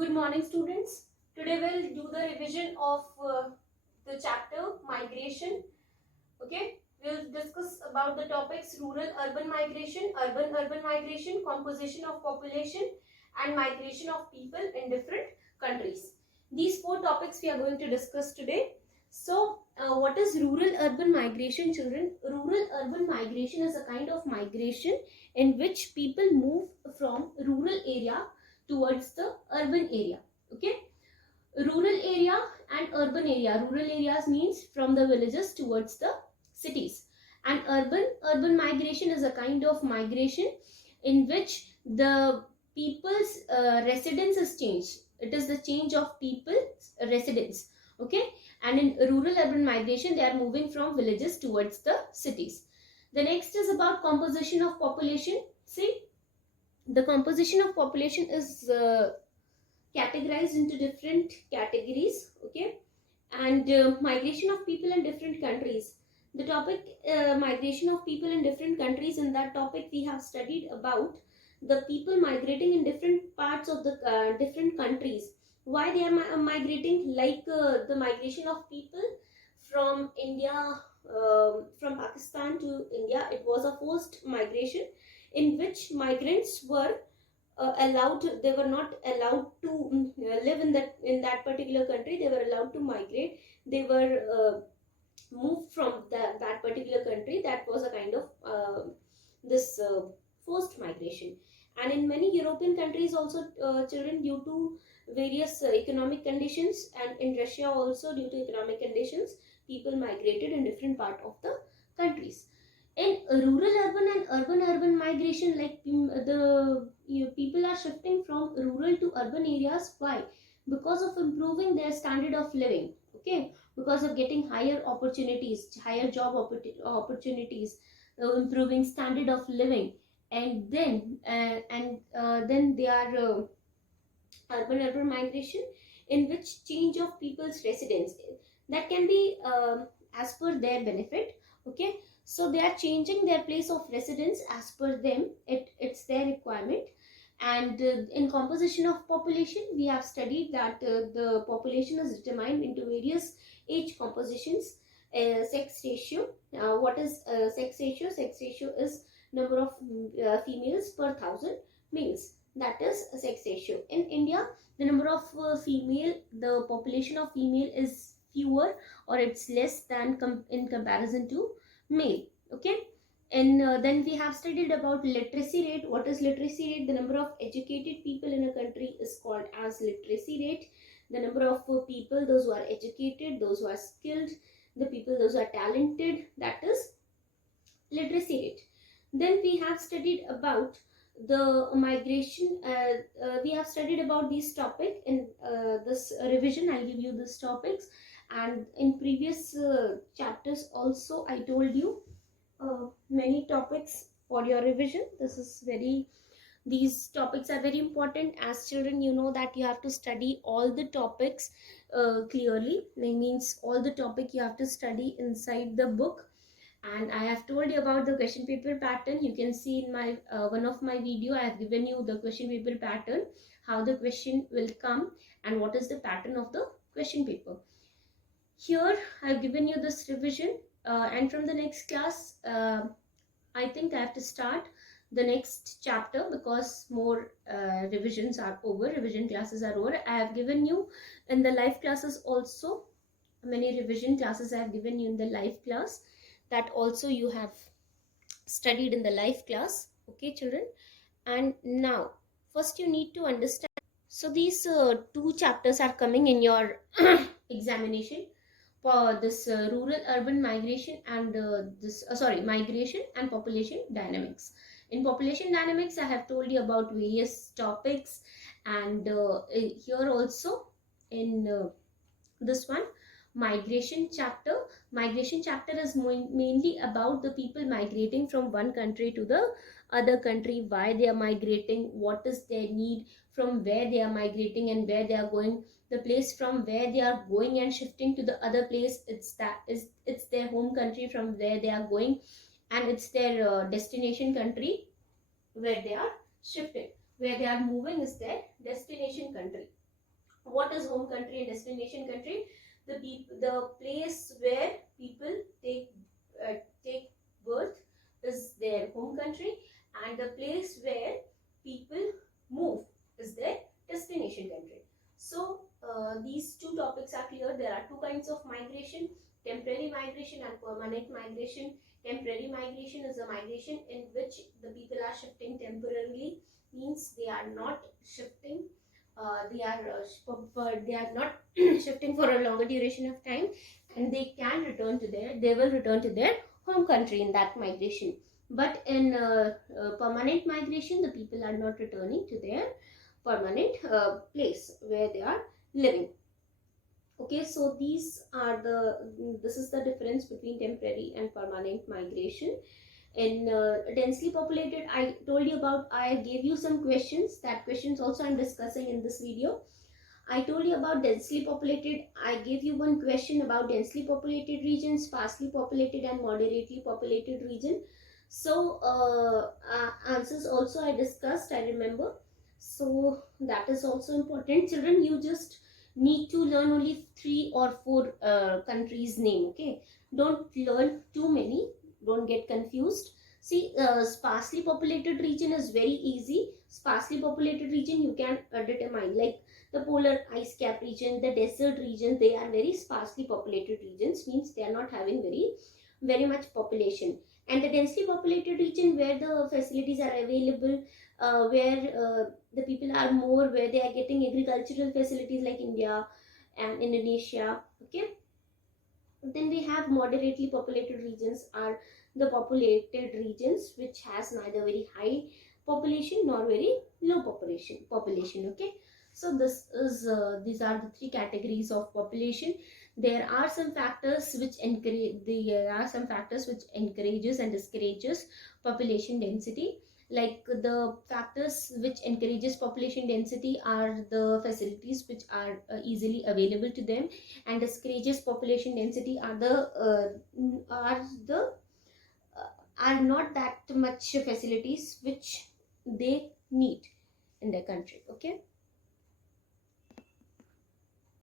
Good morning, students. Today we'll do the revision of the chapter migration. Okay, we'll discuss about the topics rural-urban migration, urban-urban migration, composition of population, and migration of people in different countries. These four topics we are going to discuss today. So, what is rural-urban migration, children? Rural-urban migration is a kind of migration in which people move from rural area towards the urban area. Okay, rural area and urban area. Rural areas means from the villages towards the cities, and urban migration is a kind of migration in which the people's residence is changed. It is the change of people's residence. Okay, and in rural urban migration they are moving from villages towards the cities. The next is about composition of population. See, the composition of population is categorized into different categories. Okay, and migration of people in different countries. The topic migration of people in different countries. In that topic we have studied about the people migrating in different parts of the different countries, why they are migrating, like the migration of people from India, from Pakistan to India. It was a forced migration in which migrants were allowed, they were not allowed to live in that particular country. They were allowed to migrate. They were moved from that particular country. That was a kind of this forced migration. And in many European countries also, children, due to various economic conditions, and in Russia also due to economic conditions, people migrated in different part of the countries. In rural urban and urban urban migration, like people are shifting from rural to urban areas. Why? Because of improving their standard of living. Okay, because of getting higher opportunities, higher job opportunities, improving standard of living. And then they are urban urban migration, in which change of people's residence, that can be as per their benefit. Okay, so they are changing their place of residence as per them. It's their requirement. And in composition of population we have studied that the population is determined into various age compositions. Sex ratio. What is sex ratio? Sex ratio is number of females per thousand males. That is a sex ratio. In India, the number of the population of female is fewer, or it's less than in comparison to male. Okay, and then we have studied about literacy rate. What is literacy rate? The number of educated people in a country is called as literacy rate. The number of people, those who are educated, those who are skilled, the people, those who are talented, that is literacy rate. Then we have studied about the migration. We have studied about this topic in this revision. I'll give you these topics, and in previous chapters also I told you many topics for your revision. These topics are very important. As children, you know that you have to study all the topics clearly. That means all the topic you have to study inside the book. And I have told you about the question paper pattern. You can see in my one of my video I have given you the question paper pattern, how the question will come and what is the pattern of the question paper. Here I have given you this revision, and from the next class I think I have to start the next chapter, because more revisions are over, revision classes are over. I have given you in the live classes also, many revision classes I have given you in the live class, that also you have studied in the live class. Okay, children. And now first you need to understand, so these two chapters are coming in your examination for this rural urban migration and migration and population dynamics. In population dynamics I have told you about various topics, and here also in this one migration chapter is mainly about the people migrating from one country to the other country, why they are migrating, what is their need, from where they are migrating and where they are going, the place from where they are going and shifting to the other place. It's their home country from where they are going, and it's their destination country where they are shifting. Where they are moving is their destination country. What is home country and destination country? The place where people take birth is their home country, and the place where people move is their destination country. So these two topics are clear. There are two kinds of migration: temporary migration and permanent migration. Temporary migration is a migration in which the people are shifting temporarily, means they are not shifting, they are not shifting for a longer duration of time, and they will return to their home country in that migration. But in permanent migration, the people are not returning to their permanent place where they are living. Okay, so this is the difference between temporary and permanent migration. In densely populated, I gave you some questions. That questions also I'm discussing in this video. I told you about densely populated. I gave you one question about densely populated regions, sparsely populated and moderately populated region. So answers also I discussed, I remember. So that is also important. Children, you just need to learn only 3 or 4 countries name. Okay, don't learn too many, don't get confused. See, sparsely populated region is very easy. Sparsely populated region you can determine, like the polar ice cap region, the desert region, they are very sparsely populated regions, means they are not having very much population. And the densely populated region, where the facilities are available, where the people are more, where they are getting agricultural facilities like India and Indonesia. Okay, then we have moderately populated regions are the populated regions which has neither very high population nor very low population. Okay, so these are the 3 categories of population. There are some factors which encourages and discourages population density. Like the factors which encourages population density are the facilities which are easily available to them, and discourages population density are not that much facilities which they need in their country. Okay,